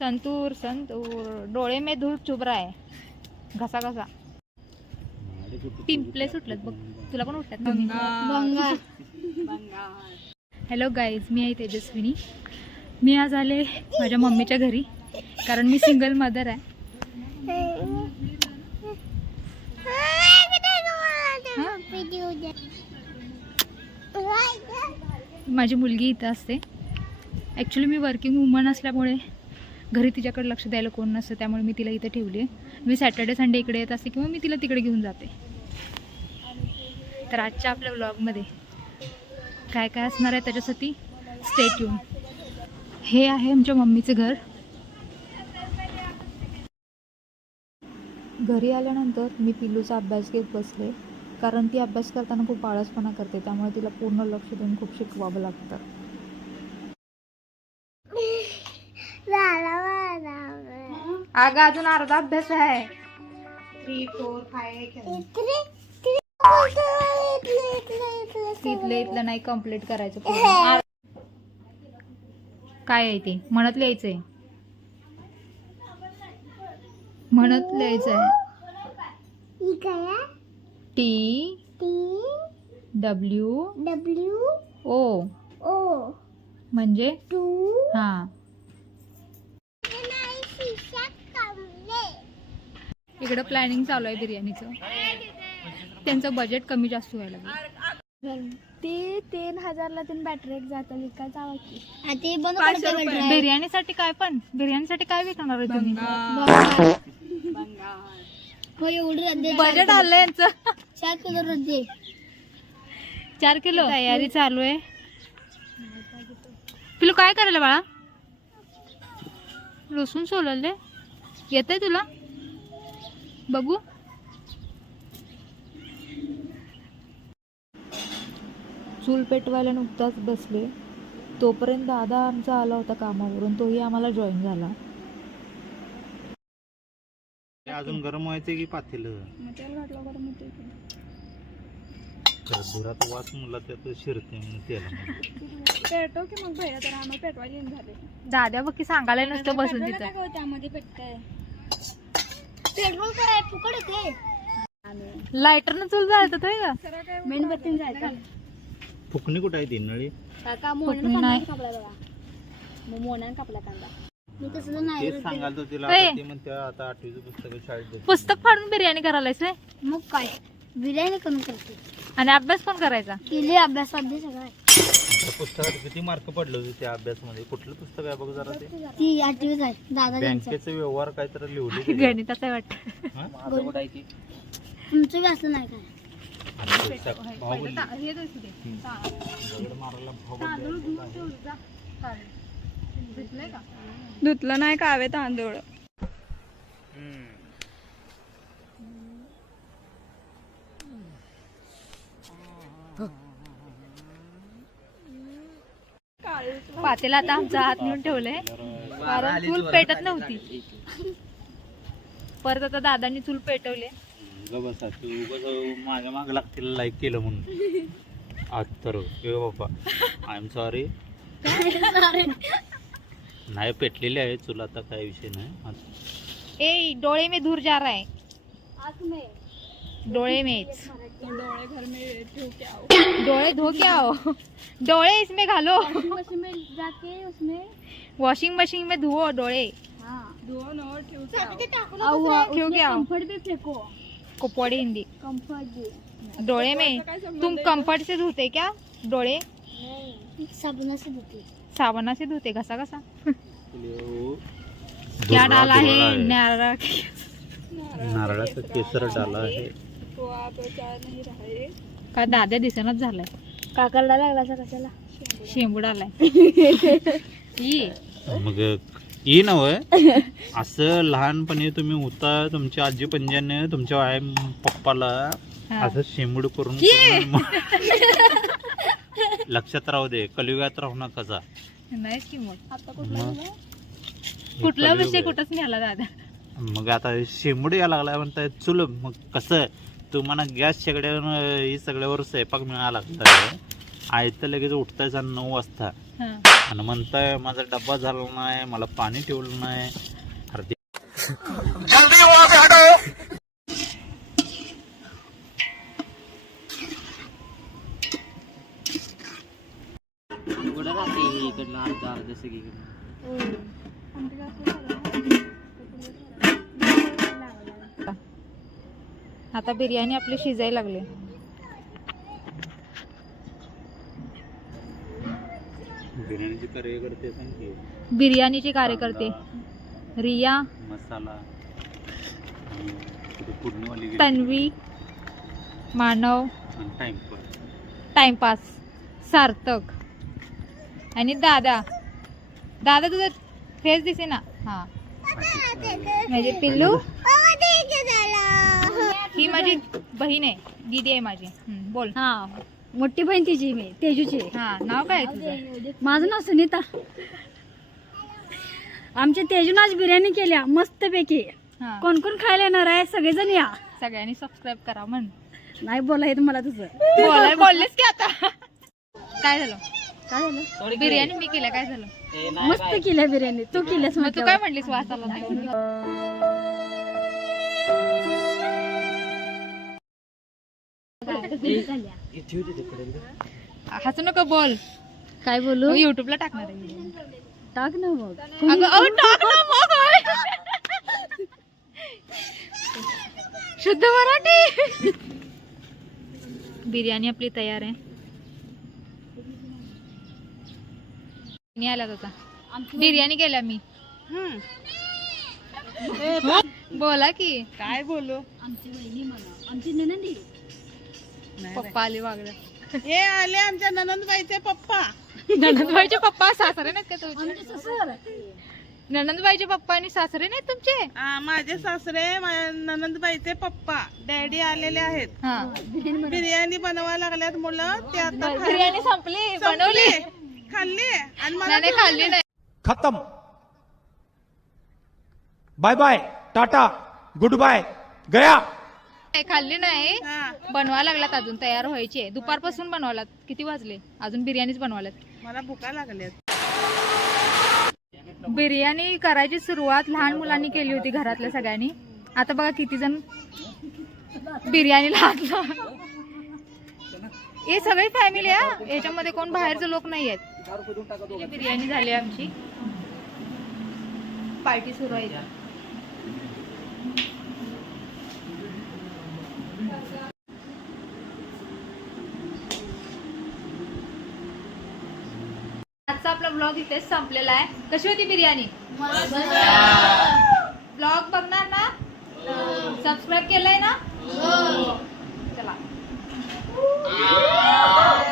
संतूर संतूर डोळे में धूळ चुभ रहा है. घसा घसा पिंपले सुटलेत बघ. तुला पण उठतात. हॅलो गाईज, मी आहे तेजस्विनी. मी आज आले माझ्या मम्मीच्या घरी कारण मी सिंगल मदर आहे. माझी मुलगी इथं असते. ॲक्च्युली मी वर्किंग वुमन असल्यामुळे घरी तिच्याकडे लक्ष द्यायला कोण नसतं, त्यामुळे मी तिला इथं ठेवली आहे. मी सॅटर्डे संडे इकडे येत असते किंवा मी तिला तिकडे घेऊन जाते. तर आजच्या आपल्या व्लॉगमध्ये काय काय असणार आहे त्याच्यासाठी स्टे ट्यून. हे आहे आमच्या मम्मीचं घर. घरी आल्यानंतर मी पिल्लूचा अभ्यास घेत बसले कारण ती अभ्यास करताना खूप आळसपणा करते, त्यामुळे तिला पूर्ण लक्ष देऊन खूप शिकवावं लागतं. अगं अजून अर्धा अभ्यास आहे. 3, 4, 5 इथलं नाही कम्प्लीट करायचं. काय आहे ते म्हणत लिहायचंय. म्हणत लिहायचंय. TWO म्हणजे हा. इकडं प्लॅनिंग चालू आहे बिर्याणीचं. त्यांचं बजेट कमी जास्त व्हायला लागलं. ते 3000ला तीन बॅटरी एक जातं विकायचं जावं की. बिर्याणीसाठी काय पण बिर्याणीसाठी काय विकणार आहे तुम्ही? बजेट आलं यांचं. 4 किलो रद्दे. 4 किलो तयारी चालू आहे. पिलू काय करायला बाळा? लसूण सोलले. येतंय तुला? बघू. चूल पेटवायला नुकताच बसले तोपर्यंत दादा आमचा आला होता कामावरून. तोही आम्हाला जॉईन झाला. अजून गरम व्हायचे की पातेल दुरात वास मुला त्यात शिरते पेटो की मग भैया तर आम्हाला पेटवायला झाले. दाद्या बघ की सांगायला नुसतं बसून तिथं. त्यामध्ये पेटतंय. पेट्रोल काय फुकट येते. लायटरनं चूल जाळतात होय का? मेणबत्तीने जायचं. फुकणी कुठे आहे ती नळी? काका फुकणी मोहन नाही. कापला बघा. मग मोहन कापला कांदा. मी तसं नाही तेच सांगाल तो तिला. ए. आता ती म्हणते आता 8वीचं पुस्तक शाळेत देते. पुस्तक फाडून बिर्याणी करायलायस व्हय? मग काय बिर्याणी करून करते. आणि अभ्यास पण करायचा. केली अभ्यास सगळं त्या पुस्तकात किती मार्क पडले होते त्या अभ्यासमध्ये? कुठलं पुस्तक आहे बघ जरा ते. ती 8वीच आहे. दादा बँकेचे व्यवहार काहीतरी लिहले. गणिताचं आहे वाटतं. तुमचं बी असं नाही काय. धुतलं नाही कावे तांदूळ. पातेला आता आमचा हात नेऊन ठेवलंय कारण चूल पेटत नव्हती. परत आता दादांनी चूल पेटवले. बसा तू माझ्या माग लागतील लाईक केलं म्हणून. आज तर बाबा आय एम सॉरी. नाही पेटलेली आहे चूल. आता काय विषय नाही. ए डोळे में दूर जा रहा है. आँख में डोळे में डोळे घर में ठेव के आओ. डोळे धो के आओ. डोळे इसमें घालो. मशीन में जाके उसमें वॉशिंग मशीन में धुओ डोळे. हां धुओ न ठेव के आओ. ठेव के आओ. कंफर्ट पे फेंको. कोपड़ी हिंदी. कंफर्ट भी डोळे में तुम कंफर्ट से धोते क्या डोळे? नहीं साबुन से धोती. साबुना से धोते. घसा घसा. क्या डाला है? नारळाचं केसर डाला आहे. तो आप नहीं रहा. का दाद्या दिसनच झालाय. काकाला लागला कशाला? शेंबूड आलाय. मग ई नव्हे असं लहानपणी तुम्ही होता तुमच्या आजी पंजाने तुमच्या आई पप्पाला असं शेंबूड करून लक्षात राहू दे. कलियुगात राहू नका जा. नाही की मग आता कुठला कुठला विषय कुठंच मिळाला दादा. मग आता शेंबूड यायला लागलाय म्हणताय चुल. मग कसं तुम्हाला गॅस शेगड्यावर ही सगळ्यावर स्वयंपाक मिळायला लागतं. आयतं लगेच उठतायचा 9 वाजता. आणि म्हणताय माझा डब्बा झाला नाही, मला पाणी ठेवलं नाही. अरे ते आता बिर्याणी आपली शिजायला लागली. बिर्याणीची कार्यकर्ते सांग की. बिर्याणीचे कार्यकर्ते रिया, मसाला आणि तिथे पूर्णवाली गेली. तन्वी, मानव, आणि टाइमपास, सार्थक आणि दादा. दादा तुझा फेस दिसे ना. हा माझे पिल्लू, ही माझी बहीण आहे, दीदी आहे माझी. बोल. हा मोठी बहीण तिची मी तेजूची. हा नाव काय आहे तुझं? माझं नाव सुनीता. आमच्या तेजून आज बिर्याणी केल्या मस्त पैकी. हा कोण कोण खायला येणार आहे सगळेजण या. सगळ्यांनी सबस्क्राईब करा म्हण. नाही बोलायचं मला तुझं. बोललेस की आता. काय झालं? काय झालं? बिर्याणी मी केल्या, काय झालं? मस्त केल्या बिर्याणी तू केल्यास. मग तू म्हटल्यावर. काय म्हटलीस वास आला नाही म्हणून? हसू नको, बोल. काय बोलू? युट्यूबला टाकणार आहे video. टाक ना मग. अगं टाक ना मग. शुद्ध मराठी. बिर्याणी आपली तयार आहे. मी आला होता. बिर्याणी केल्या मी. बोला की. काय बोलू? आमची वहिनी म्हणा, आमची ननंदी. पप्पा आले वागलं. हे आले आमच्या ननंदबाईचे पप्पा. ननंदबाईचे पप्पा सासरे नाहीत का तुमचे? आमचे ससुर. ननंदबाईचे पप्पा आणि सासरे नाहीत तुमचे? माझे सासरे ननंदबाईचे पप्पा डॅडी आलेले आहेत. हा. बिर्याणी बनवायला लागल्यात मुलं. ते आता बिर्याणी संपली, बनवली, खाल्ली आणि मला नाही खाल्ली नाही. खत्म. Bye bye, tata, good bye, गया. खाल्ली नाही. हा, बनवा लागलात, अजून तयार व्हायचे. दुपारपासून बनवालात. किती वाजले? अजून बिर्याणीच बनवालात. मला भुका लागल्यात. बिर्याणी करायची सुरुवात लहान मुलांनी केली होती, घरातल्या सगळ्यांनी. आता बघा किती जण बिर्याणीला हात लावतात. हे सगळी फॅमिली आहे, याच्यामध्ये कोण बाहेरचे लोक नाही आहेत. बिर्याणी झाली आमची. पार्टी सुरू आहे. आजचा आपला ब्लॉग इथेच संपलेला आहे. कशी होती बिर्याणी? ब्लॉग बघणार ना? सबस्क्राईब केलंय ना?